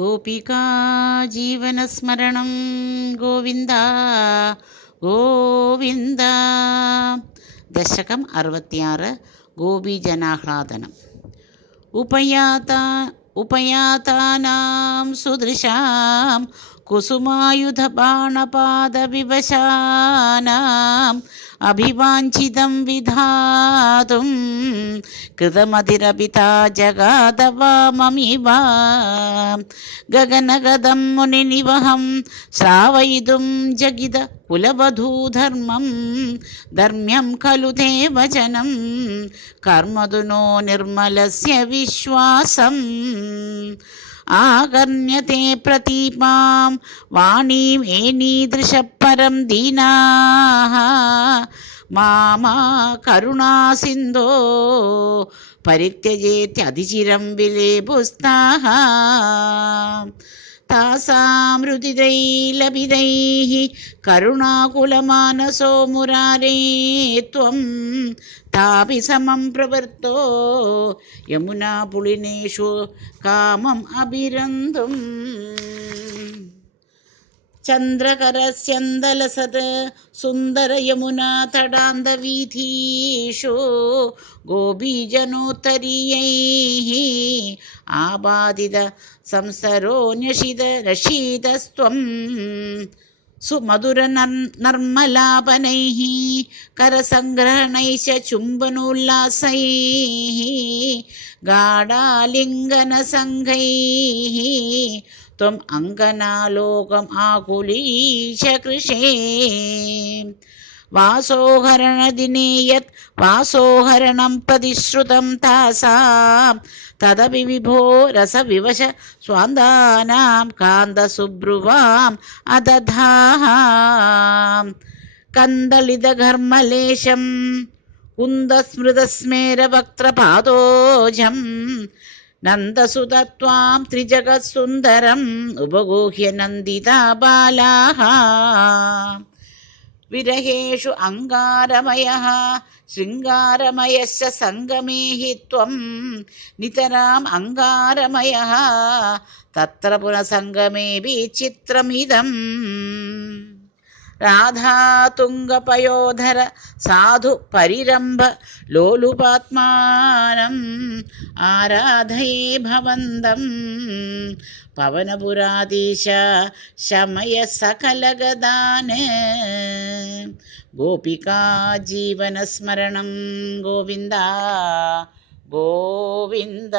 ഗോപികാ ജീവനസ്മരണം ഗോവിന്ദ ഗോവിന്ദ. ദശകം 66. ഗോപീജനാഹ്ലാദനം. ഉപയാതാനാം സുദൃശാം കുസുമായുധബാണപാദവിവശാനാം അഭിവാഞ്ചിതം വിധാതും കൃതമതിരപിതാ ജഗാദവാമമിവ ഗഗനഗദം മുനിനിവഹം ശ്രാവയിതും ജഗിത കുലവധൂധർമ്മം ധർമ്മ്യം ഖലു തേ വചനം കർമ്മധുനോ നിർമ്മലസ്യ വിശ്വാസം ആകർണ്യത്തെ പ്രതീപാം വാണീം ഏനീദൃശപരം ദീനാഃ മാമാ കരുണാസിന്ധോ പരിത്യജേത്യതിചിരം വിലേപുസ്താഃ താസാം രുദിരൈലഭിതൈഃ കരുണാകുലമാനസോ മുരാരേ ത്വം താപി സമം പ്രവൃത്തോ യമുനാ പുളിനേഷു കാമം അഭിരന്തും ചന്ദ്രകരസ്യന്തലസത് സുന്ദര യമുനാ തടാന്തവീഥീഷു ഗോപീജനോത്തരീയൈഃ ആബാധിത സംസരോന്യഷിതരശീതസ്ത്വം സുമധുര നർമ്മലാപനൈഃ കരസംഗ്രഹണൈശ്ച ചുംബനോല്ലാസൈഃ ഗാഢാലിംഗനസംഘൈഃ ത്വം അങ്കനാലോകം ആകുലീശ കൃശേ വാസോഹരണദിനേ യത് വാസോഹരണം പ്രതിശ്രുതം താസാം തദപി വിഭോ രസവിവശ സ്വാന്താനാം കാന്തസുബ്രുവാം അദധാഃ കന്ദളിതഘർമലേശം കുന്ദസ്മൃതസ്മേരവക്ത്രപാദോജം നന്ദസുതത്വാം ത്രിജഗത്സുന്ദരം ഉപഗോഹ്യ നന്ദിതാ ബാലാഃ വിരഹേഷു അങ്കാരമയഃ ശൃംഗാരമയസ്യ സംഗമേ ഹി ത്വം നിതരാം അങ്കാരമയഃ തത്ര പുനഃസംഗമേ വിചിത്രമിദം രാധാതുംഗപയോധര സാധു പരിരംഭ ലോലുപാത്മാനം ആരാധയേ ഭവന്തം പവനപുരാധീശ ശമയ സകലഗദാൻ ഗോപികാ ജീവനസ്മരണം ഗോവിന്ദ ഗോവിന്ദ.